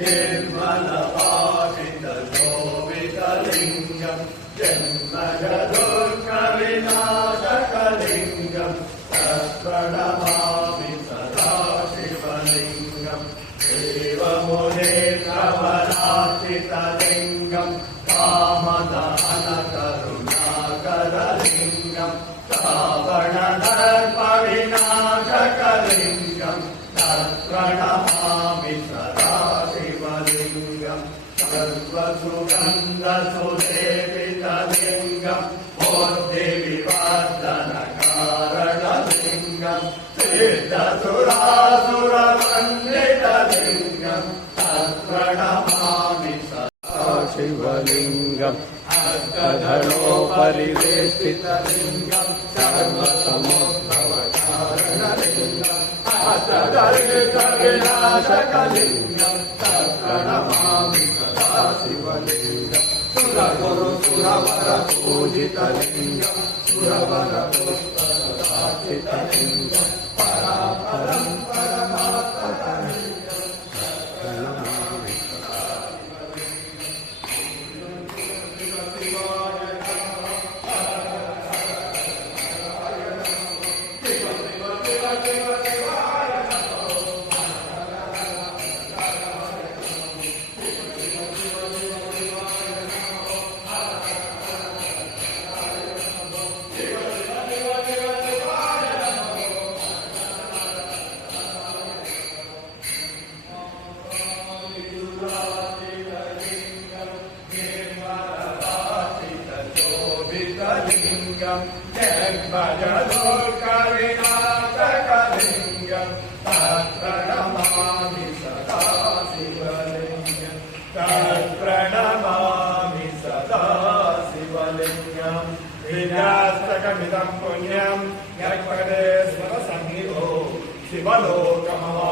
निर्मलभावितशोभितलिङ्गम् जन्मजदुःखविनाशकलिङ्गम् तत्प्रणमामि सदा शिवलिङ्गम् देवमुनेत्रवरार्चितलिङ्गम् कामदानकरुणाकरलिङ्गम् रावणदर्पविनाशकलिङ्गम् तत्प्रणमामि सदा शिवलिङ्गम् सर्वसुगन्धसुसेवितलिङ्गम् बुद्धिविवर्धनकारणलिङ्गम् सिद्धसुरासुरवन्दितलिङ्गम् तत्प्रणमामि सदा शिवलिङ्गम् अष्टधरोपरिवेष्टितलिङ्गम् सर्वसमुद्भवकारणलिङ्गम् अष्टदरिद्रविनाशकलिङ्गम् तत्प्रणमामि सदा शिवलिङ्गम् सुरगुरुसुरवरपूजितलिङ्गम् सुरवरपुष्पसदार्चितलिङ्गम् परापरम् परमात्मतलिङ्गम् प्रणमामि जन्मजदुःखविनाशकलिङ्गम् तत्प्रणमामि सदा शिवलिङ्गम् तत्प्रणमामि सदा शिवलिङ्गम् विद्यास्तकमिदं पुण्यं यत्पदे स्मरसन्निधौ शिवलोकमवा